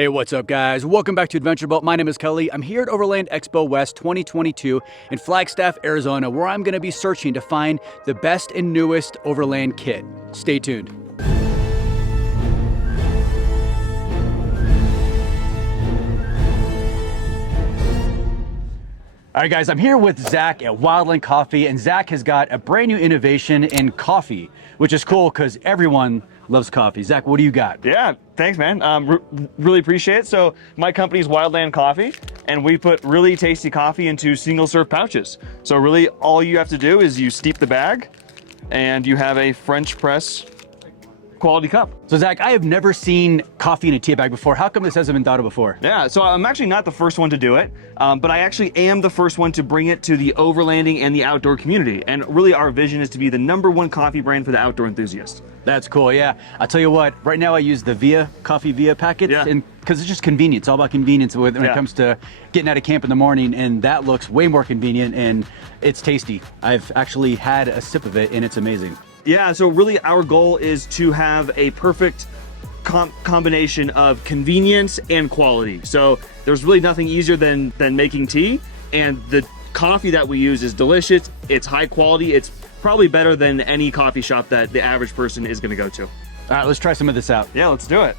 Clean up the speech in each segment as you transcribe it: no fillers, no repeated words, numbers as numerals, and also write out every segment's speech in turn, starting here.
Hey, what's up guys? Welcome back to Adventure Boat. My name is Kelly. I'm here at Overland Expo West 2022 in Flagstaff, Arizona, where I'm going to be searching to find the best and newest Overland kit. Stay tuned. All right guys, I'm here with Zach at Wildland Coffee, and Zach has got a brand new innovation in coffee, which is cool because everyone loves coffee. Zach, what do you got? Yeah, thanks man. Really appreciate it. So my company is Wildland Coffee, and we put really tasty coffee into single serve pouches. So really all you have to do is you steep the bag and you have a French press quality cup. So Zach, I have never seen coffee in a tea bag before. How come this hasn't been thought of before? Yeah, so I'm actually not the first one to do it, but I actually am the first one to bring it to the overlanding and the outdoor community. And really our vision is to be the #1 coffee brand for the outdoor enthusiast. That's cool, yeah. I'll tell you what, right now I use the coffee Via packets, and because it's just convenience, all about convenience when it comes to getting out of camp in the morning, and that looks way more convenient and it's tasty. I've actually had a sip of it and it's amazing. Yeah, so really our goal is to have a perfect combination of convenience and quality. So there's really nothing easier than making tea, and the coffee that we use is delicious, it's high quality, it's probably better than any coffee shop that the average person is gonna go to. All right, let's try some of this out. Yeah, let's do it.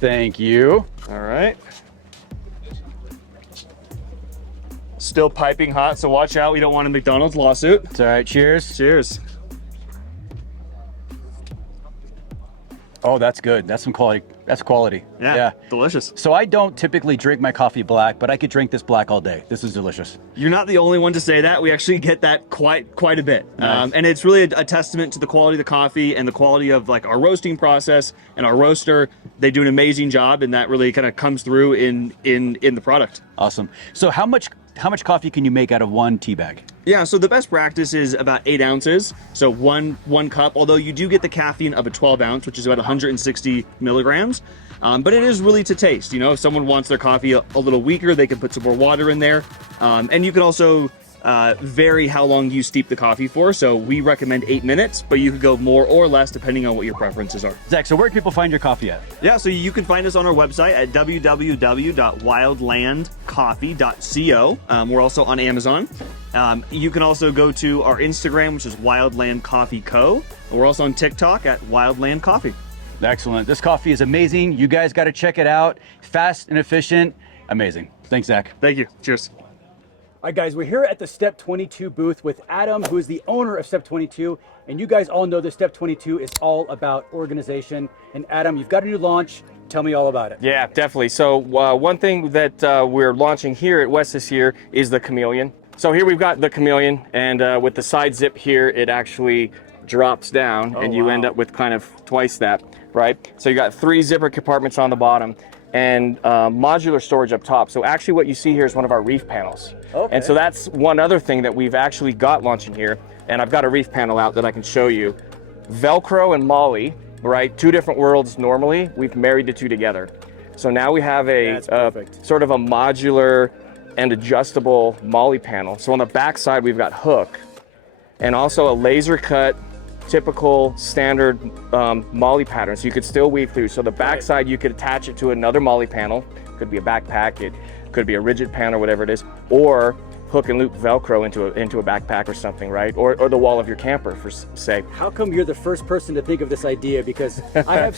Thank you. All right. Still piping hot, so watch out. We don't want a McDonald's lawsuit. It's all right, cheers. Cheers. Oh, that's good. That's some quality. That's quality. Yeah, delicious. So I don't typically drink my coffee black, but I could drink this black all day. This is delicious. You're not the only one to say that. We actually get that quite a bit. Nice. And it's really a testament to the quality of the coffee and the quality of like our roasting process and our roaster. They do an amazing job, and that really kind of comes through in the product. Awesome. So how much coffee can you make out of one tea bag? Yeah, so the best practice is about 8 ounces. So one cup, although you do get the caffeine of a 12 ounce, which is about 160 milligrams. But it is really to taste. You know, if someone wants their coffee a little weaker, they can put some more water in there. And you can also vary how long you steep the coffee for. So we recommend 8 minutes, but you could go more or less depending on what your preferences are. Zach, so where can people find your coffee at? Yeah, so you can find us on our website at www.wildlandcoffee.co. We're also on Amazon. You can also go to our Instagram, which is Wildland Coffee Co. We're also on TikTok at Wildland Coffee. Excellent. This coffee is amazing. You guys got to check it out. Fast and efficient. Amazing. Thanks, Zach. Thank you. Cheers. All right, guys, we're here at the Step 22 booth with Adam, who is the owner of Step 22. And you guys all know that Step 22 is all about organization. And Adam, you've got a new launch. Tell me all about it. Yeah, definitely. So one thing that we're launching here at West this year is the Chameleon. So here we've got the Chameleon, and with the side zip here, it actually drops down, and you end up with kind of twice that, right? So you got 3 zipper compartments on the bottom and modular storage up top. So actually what you see here is one of our reef panels. Okay. And so that's one other thing that we've actually got launching here, and I've got a reef panel out that I can show you. Velcro and Molly, right? 2 different worlds normally. We've married the 2 together. So now we have a sort of a modular and adjustable Molly panel. So on the back side, we've got hook and also a laser cut, typical standard Molly pattern. So you could still weave through. So the back side, you could attach it to another Molly panel. Could be a backpack, it could be a rigid pan or whatever it is, or hook and loop Velcro into a backpack or something, right? Or the wall of your camper, for say. How come you're the first person to think of this idea? Because I have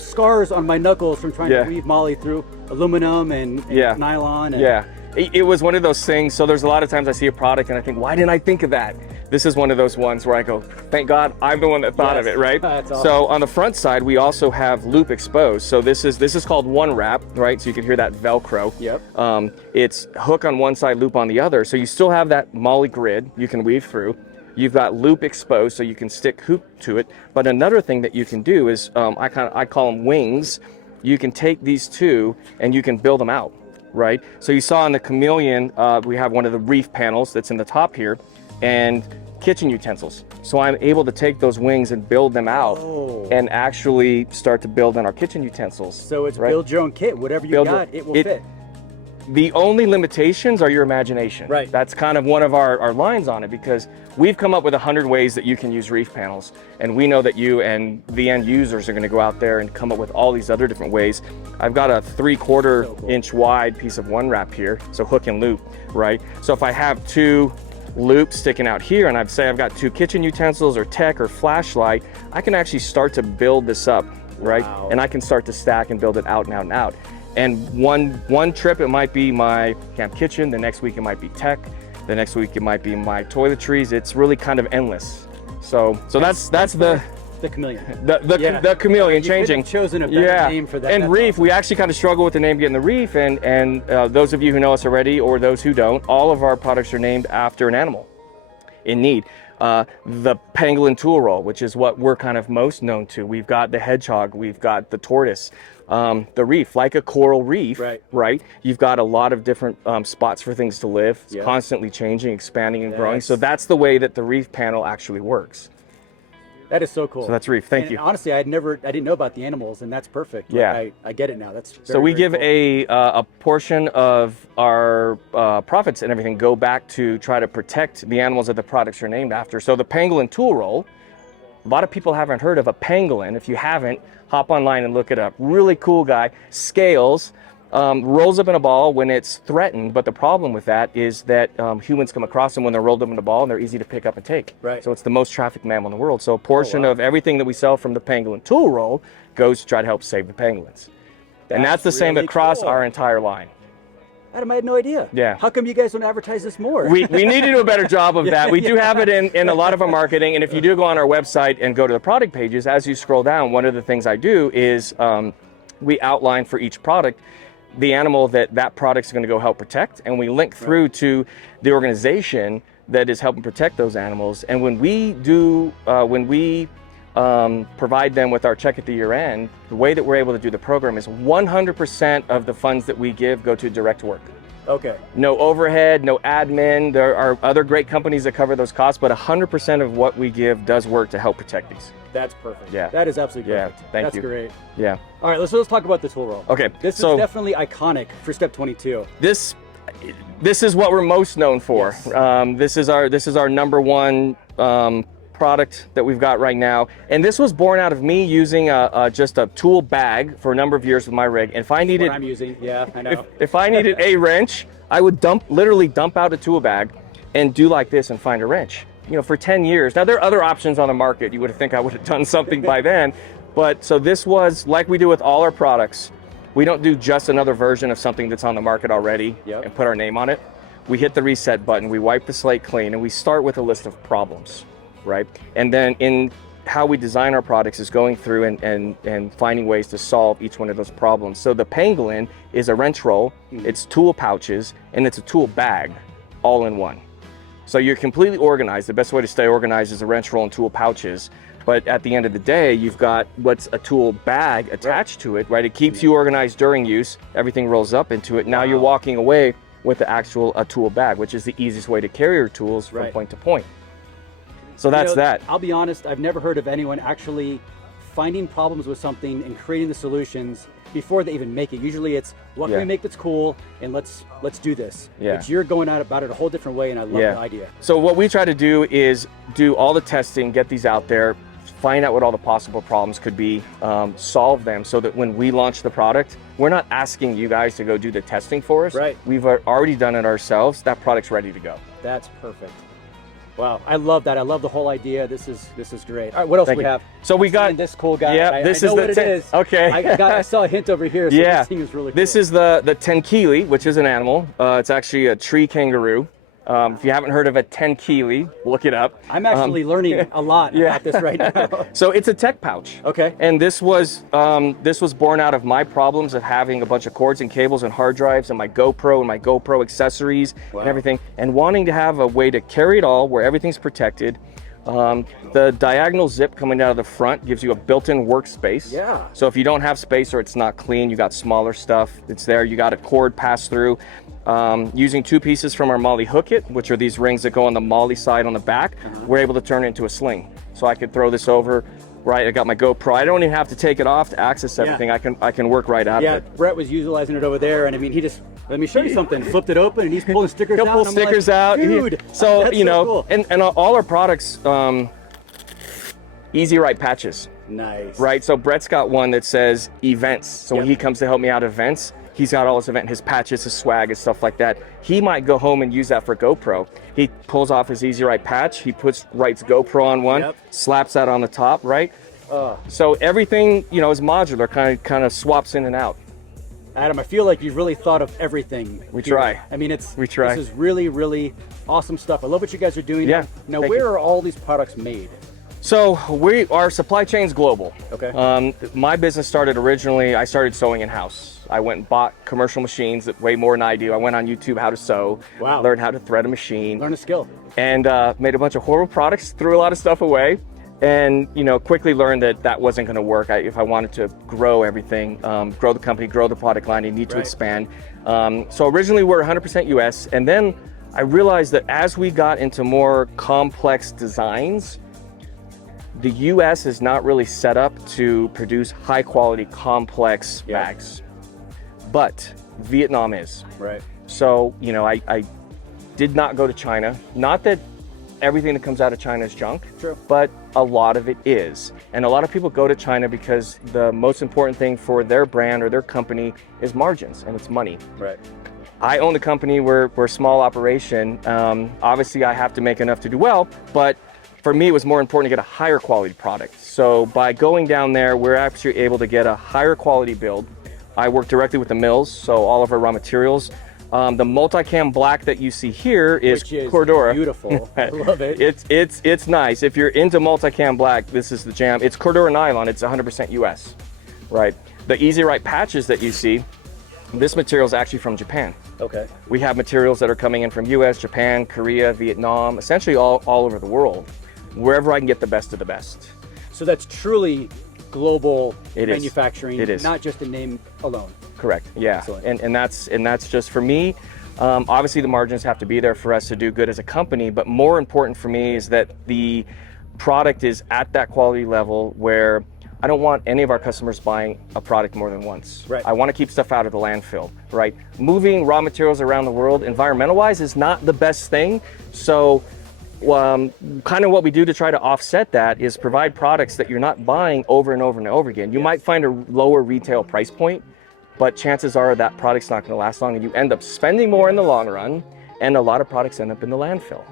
scars on my knuckles from trying to weave Molly through aluminum and nylon. And it was one of those things. So there's a lot of times I see a product and I think, why didn't I think of that? This is one of those ones where I go, thank God I'm the one that thought of it, right? That's awesome. So on the front side, we also have loop exposed. So this is called one wrap, right? So you can hear that Velcro. Yep. It's hook on one side, loop on the other. So you still have that Molly grid you can weave through. You've got loop exposed, so you can stick hoop to it. But another thing that you can do is, I call them wings. You can take these 2 and you can build them out, right? So you saw in the Chameleon, we have one of the reef panels that's in the top here, and kitchen utensils. So I'm able to take those wings and build them out and actually start to build in our kitchen utensils. So it's build your own kit. Whatever you got, it will fit. The only limitations are your imagination. Right. That's kind of one of our lines on it, because we've come up with 100 ways that you can use reef panels. And we know that you and the end users are going to go out there and come up with all these other different ways. I've got a 3/4 inch wide piece of one wrap here. So hook and loop, right? So if I have 2 loops sticking out here, and I'd say I've got 2 kitchen utensils or tech or flashlight, I can actually start to build this up, right? Wow. And I can start to stack and build it out and out and out. And one trip it might be my camp kitchen, the next week it might be tech, the next week it might be my toiletries. It's really kind of endless. So that's the chameleon. The chameleon changing. You could have chosen a better name for that. And reef, we actually kind of struggle with the name getting the reef, and those of you who know us already, or those who don't, all of our products are named after an animal in need. The pangolin tool roll, which is what we're kind of most known to. We've got the hedgehog, we've got the tortoise, the reef, like a coral reef, right? You've got a lot of different spots for things to live. It's constantly changing, expanding, and growing. So that's the way that the reef panel actually works. That is so cool. So that's reef. Thank you. Honestly, I didn't know about the animals, and that's perfect. Yeah, I get it now. That's very, so we very give cool. a portion of our profits and everything go back to try to protect the animals that the products are named after. So the pangolin tool roll, a lot of people haven't heard of a pangolin. If you haven't, hop online and look it up. Really cool guy. Scales. Rolls up in a ball when it's threatened, but the problem with that is that humans come across them when they're rolled up in a ball, and they're easy to pick up and take. Right. So it's the most trafficked mammal in the world. So a portion of everything that we sell from the pangolin tool roll goes to try to help save the pangolins. And that's the same across our entire line. Adam, I had no idea. Yeah. How come you guys don't advertise this more? We need to do a better job of that. We do have it in a lot of our marketing, and if you do go on our website and go to the product pages, as you scroll down, one of the things I do is we outline for each product the animal that product's going to go help protect, and we link through to the organization that is helping protect those animals. And when we provide them with our check at the year end, the way that we're able to do the program is 100% of the funds that we give go to direct work. Okay. No overhead, no admin. There are other great companies that cover those costs, but 100% of what we give does work to help protect these. That's perfect. Yeah. That is absolutely perfect. Yeah, thank you. That's great. Yeah. All right, let's talk about the tool roll. Okay. This is definitely iconic for step 22. This is what we're most known for. Yes. This is our number one product that we've got right now, and this was born out of me using just a tool bag for a number of years with my rig. And if I needed, what I'm using, I know. If I needed a wrench, I would literally dump out a tool bag and do like this and find a wrench. You know, for 10 years. Now there are other options on the market. You would think I would have done something by then, but so this was like we do with all our products. We don't do just another version of something that's on the market already and put our name on it. We hit the reset button, we wipe the slate clean, and we start with a list of problems, right? And then in how we design our products is going through and finding ways to solve each one of those problems. So the pangolin is a wrench roll, it's tool pouches, and it's a tool bag all in one. So you're completely organized. The best way to stay organized is a wrench roll and tool pouches. But at the end of the day, you've got what's a tool bag attached to it, right? It keeps you organized during use. Everything rolls up into it. Now you're walking away with the actual tool bag, which is the easiest way to carry your tools from point to point. So that's that. I'll be honest, I've never heard of anyone actually finding problems with something and creating the solutions before they even make it. Usually it's, what can we make that's cool, and let's do this. But you're going out about it a whole different way, and I love the idea. So what we try to do is do all the testing, get these out there, find out what all the possible problems could be, solve them, so that when we launch the product, we're not asking you guys to go do the testing for us. Right. We've already done it ourselves. That product's ready to go. That's perfect. Wow, I love that. I love the whole idea. This is great. All right, what else do we have? So we got this cool guy. Yeah, this I know is what it is. Okay. I saw a hint over here. So this thing is really cool. This is the tenkili, which is an animal. It's actually a tree kangaroo. If you haven't heard of a tenkili, look it up. I'm actually learning a lot about this right now. So it's a tech pouch. Okay. And this was born out of my problems of having a bunch of cords and cables and hard drives and my GoPro accessories and everything, and wanting to have a way to carry it all where everything's protected. The diagonal zip coming out of the front gives you a built-in workspace. Yeah. So if you don't have space or it's not clean, you got smaller stuff, it's there. You got a cord pass through. Using 2 pieces from our Molly hook it, which are these rings that go on the Molly side on the back, we're able to turn it into a sling. So I could throw this over, right? I got my GoPro. I don't even have to take it off to access everything. I can work right out of it. Yeah, Brett was utilizing it over there, and I mean, he just, let me show you something. Flipped it open, and he's pulling stickers out. He'll pull stickers out. Dude, so you know, cool. and all our products, easy right patches. Nice. Right. So Brett's got one that says events. So when he comes to help me out at events, he's got all his patches, his swag, and stuff like that. He might go home and use that for GoPro. He pulls off his Easy Right patch. He writes GoPro on one, slaps that on the top, right? So everything, you know, is modular, kind of swaps in and out. Adam, I feel like you've really thought of everything. We try. I mean, we try. This is really, really awesome stuff. I love what you guys are doing. Yeah. Now, where are all these products made? So our supply chain's global. Okay. My business started originally, I started sewing in-house. I went and bought commercial machines that way more than I do. I went on YouTube how to sew, learned how to thread a machine. Learn a skill. And made a bunch of horrible products, threw a lot of stuff away, and you know, quickly learned that wasn't gonna work. If I wanted to grow everything, grow the company, grow the product line, you need to expand. So originally we're 100% US, and then I realized that as we got into more complex designs, the US is not really set up to produce high quality, complex bags, but Vietnam is. Right. So, you know, I did not go to China. Not that everything that comes out of China is junk, but a lot of it is. And a lot of people go to China because the most important thing for their brand or their company is margins, and it's money. Right. I own the company, we're a small operation. Obviously I have to make enough to do well, but for me, it was more important to get a higher quality product. So by going down there, we're actually able to get a higher quality build. I work directly with the mills, so all of our raw materials. The multicam black that you see here is Cordura. Beautiful. I love it. It's nice. If you're into multicam black, this is the jam. It's Cordura nylon. It's 100% US, right? The Easy Right patches that you see, this material is actually from Japan. Okay. We have materials that are coming in from US, Japan, Korea, Vietnam, essentially all over the world, wherever I can get the best of the best. So that's truly global manufacturing. It is. Not just a name alone. Correct. Yeah. And that's just for me. Obviously the margins have to be there for us to do good as a company, but more important for me is that the product is at that quality level where I don't want any of our customers buying a product more than once. Right. I want to keep stuff out of the landfill, right? Moving raw materials around the world environmental-wise is not the best thing. So kind of what we do to try to offset that is provide products that you're not buying over and over and over again. You might find a lower retail price point, but chances are that product's not going to last long and you end up spending more in the long run, and a lot of products end up in the landfill.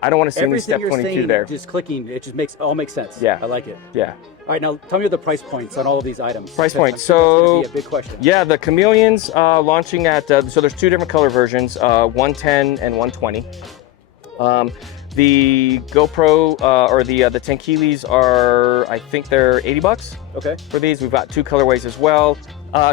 I don't want to see any step 22 there. Just clicking, it just all makes sense. Yeah. I like it. Yeah. All right, now tell me the price points on all of these items. Price points. So that's going to be a big question. Yeah, the Chameleons launching at so there's 2 different color versions, 110 and 120. The GoPro or the Tenkilis are, I think they're $80. Okay. For these, we've got 2 colorways as well.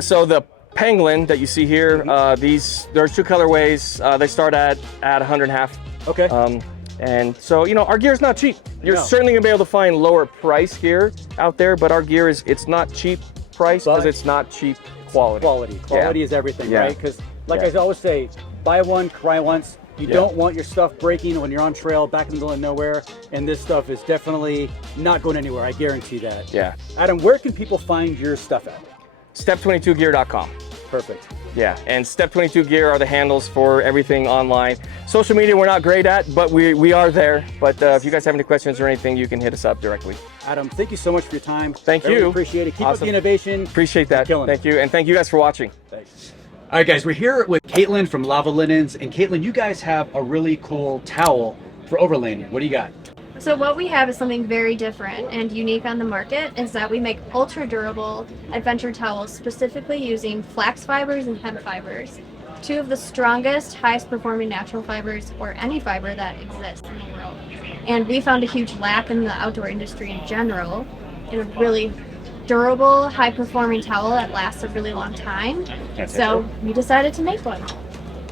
So the Penguin that you see here, there's 2 colorways. They start at 150. Okay. And so, you know, our gear is not cheap. You're certainly gonna be able to find lower price gear out there, but our gear it's not cheap price because it's not cheap quality. Quality is everything, right? Because like I always say, buy one, cry once. You don't want your stuff breaking when you're on trail back in the middle of nowhere, and this stuff is definitely not going anywhere, I guarantee that. Yeah. Adam, where can people find your stuff at? Step22gear.com. Perfect. Yeah, and Step22 Gear are the handles for everything online. Social media we're not great at, but we are there. But if you guys have any questions or anything, you can hit us up directly. Adam, thank you so much for your time. Thank you. Really appreciate it. Keep up the innovation. Appreciate that. Thank you, and thank you guys for watching. Thanks. All right, guys, we're here with Caitlin from Lava Linens. And Caitlin, you guys have a really cool towel for overlanding. What do you got? So what we have is something very different and unique on the market, is that we make ultra durable adventure towels specifically using flax fibers and hemp fibers, 2 of the strongest, highest performing natural fibers, or any fiber that exists in the world. And we found a huge lack in the outdoor industry in general in a really durable, high performing towel that lasts a really long time. So we decided to make one.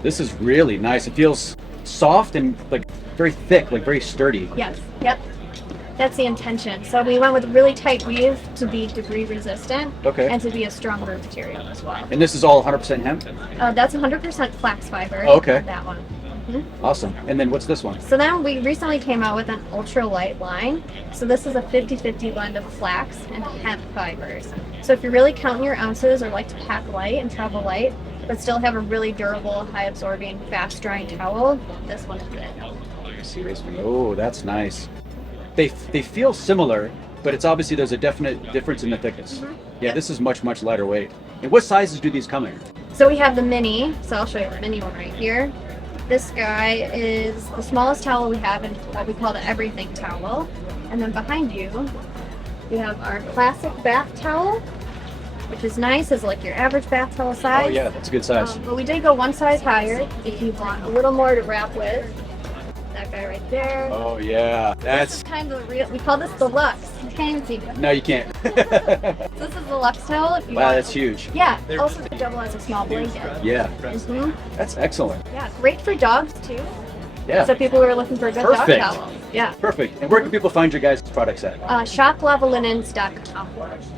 This is really nice. It feels soft and like very thick, like very sturdy. Yes. Yep. That's the intention. So we went with really tight weave to be degree resistant. Okay. And to be a stronger material as well. And this is all 100% hemp? That's 100% flax fiber. Oh, okay. That one. Awesome. And then what's this one? So then we recently came out with an ultralight line. So this is a 50-50 blend of flax and hemp fibers. So if you're really counting your ounces or like to pack light and travel light, but still have a really durable, high absorbing, fast drying towel, this one is it. Oh, that's nice. They feel similar, but it's obviously there's a definite difference in the thickness. Yeah, this is much lighter weight. And what sizes do these come in? So we have the mini. So I'll show you the mini one right here. This guy is the smallest towel we have in what we call the everything towel. And then behind you, we have our classic bath towel, which is nice, is like your average bath towel size. Oh yeah, that's a good size. But we did go one size higher if you want a little more to wrap with. That guy right there. Oh yeah, This is kind of real. We call this the Lux. You can't even see it. No, you can't. This is the Lux towel. If you Wow, want. that's huge. Yeah. Also, could double as a small blanket. Yeah, Mm-hmm. that's excellent. Yeah, great for dogs too. Yeah, So people who are looking for a good Perfect. dog towel. Yeah. perfect. And where can people find your guys' products at? Shoplavalinens.com.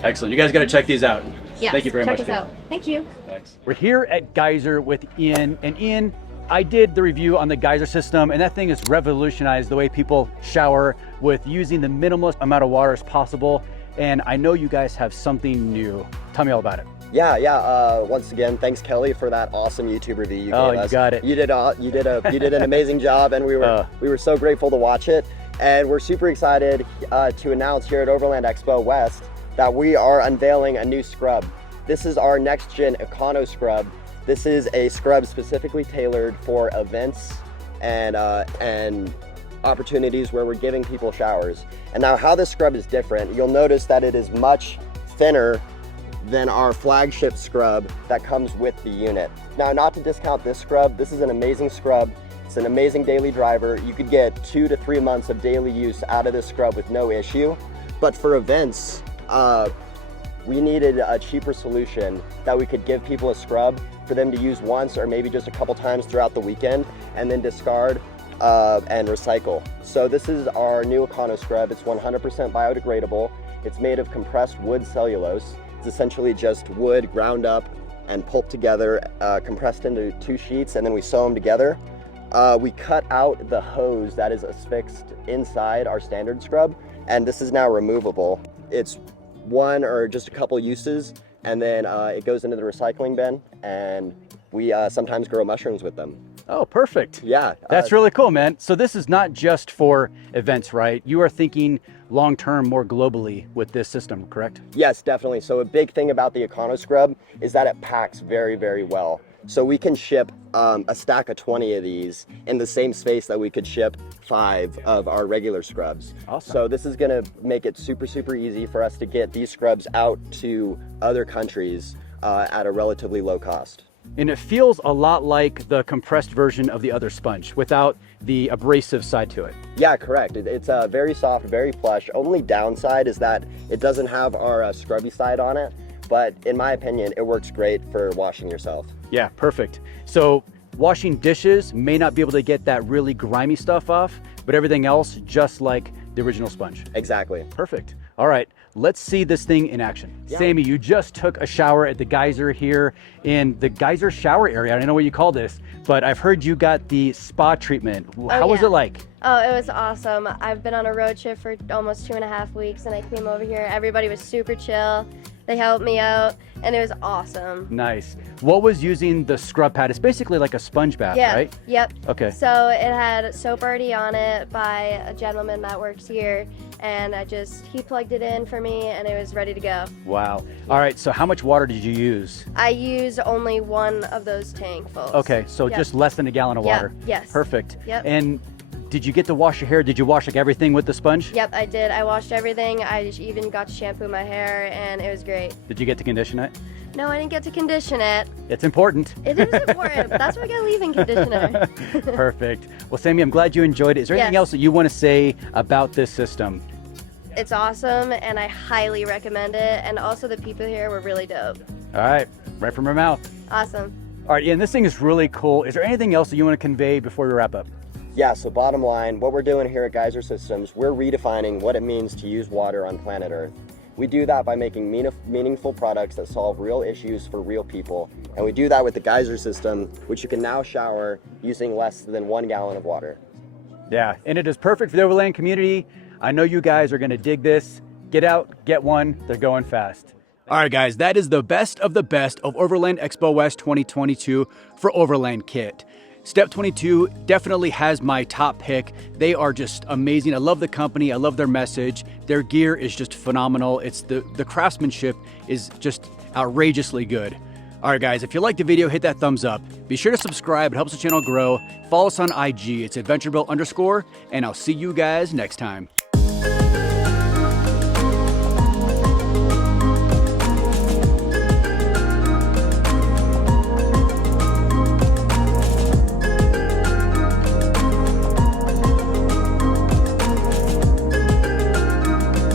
Excellent. You guys got to check these out. Yes, Thank you very much. Check us out. Thank you. Thanks. We're here at Geyser with Ian, and Ian, I did the review on the Geyser system, and that thing has revolutionized the way people shower with using the minimalist amount of water as possible. And I know you guys have something new. Tell me all about it. Yeah. Once again, thanks Kelly for that awesome YouTube review you gave us. You got it. You did an amazing job, and we were so grateful to watch it. And we're super excited to announce here at Overland Expo West that we are unveiling a new scrub. This is our next gen Econo scrub. This is a scrub specifically tailored for events and opportunities where we're giving people showers. And now how this scrub is different, you'll notice that it is much thinner than our flagship scrub that comes with the unit. Now, not to discount this scrub, this is an amazing scrub. It's an amazing daily driver. You could get 2 to 3 months of daily use out of this scrub with no issue. But for events, we needed a cheaper solution that we could give people a scrub for them to use once or maybe just a couple times throughout the weekend and then discard and recycle. So this is our new Econo scrub. It's 100% biodegradable. It's made of compressed wood cellulose. It's essentially just wood ground up and pulped together, compressed into 2 sheets, and then we sew them together. We cut out the hose that is affixed inside our standard scrub, and this is now removable. It's one or just a couple uses, and then it goes into the recycling bin, and we sometimes grow mushrooms with them. Oh, perfect. Yeah. That's really cool, man. So this is not just for events, right? You are thinking long-term more globally with this system, correct? Yes, definitely. So a big thing about the Econo scrub is that it packs very, very well. So we can ship a stack of 20 of these in the same space that we could ship 5 of our regular scrubs. Awesome. So this is gonna make it super, super easy for us to get these scrubs out to other countries at a relatively low cost. And it feels a lot like the compressed version of the other sponge without the abrasive side to it. Yeah, correct. It's very soft, very plush. Only downside is that it doesn't have our scrubby side on it, but in my opinion, it works great for washing yourself. Yeah, perfect. So washing dishes may not be able to get that really grimy stuff off, but everything else just like the original sponge. Exactly. Perfect. All right, let's see this thing in action. Yeah. Sammy, you just took a shower at the Geyser here in the Geyser shower area. I don't know what you call this, but I've heard you got the spa treatment. How was it like? Oh, it was awesome. I've been on a road trip for almost 2.5 weeks, and I came over here. Everybody was super chill. They helped me out, and it was awesome. Nice. What was using the scrub pad? It's basically like a sponge bath, Yeah. right? Yep. Okay. So it had soap already on it by a gentleman that works here, and he plugged it in for me, and it was ready to go. Wow. All right, so how much water did you use? I used only one of those tankfuls. Okay, so Yep. just less than a gallon of Yep, water. yes. Perfect. Yep. And did you get to wash your hair? Did you wash like everything with the sponge? Yep, I did. I washed everything. I even got to shampoo my hair, and it was great. Did you get to condition it? No, I didn't get to condition it. It's important. It is important, but that's why I got leave-in conditioner. Perfect. Well, Sammy, I'm glad you enjoyed it. Is there anything Yes. else that you want to say about this system? It's awesome, and I highly recommend it. And also, the people here were really dope. All right, right from her mouth. Awesome. All right, Ian, this thing is really cool. Is there anything else that you want to convey before we wrap up? Yeah, so bottom line, what we're doing here at Geyser Systems, we're redefining what it means to use water on planet Earth. We do that by making meaningful products that solve real issues for real people. And we do that with the Geyser System, which you can now shower using less than 1 gallon of water. Yeah, and it is perfect for the Overland community. I know you guys are gonna dig this. Get out, get one, they're going fast. All right, guys, that is the best of Overland Expo West 2022 for Overland Kit. Step 22 definitely has my top pick. They are just amazing. I love the company. I love their message. Their gear is just phenomenal. It's the craftsmanship is just outrageously good. All right, guys, if you liked the video, hit that thumbs up. Be sure to subscribe. It helps the channel grow. Follow us on IG. It's adventurebuilt_, and I'll see you guys next time.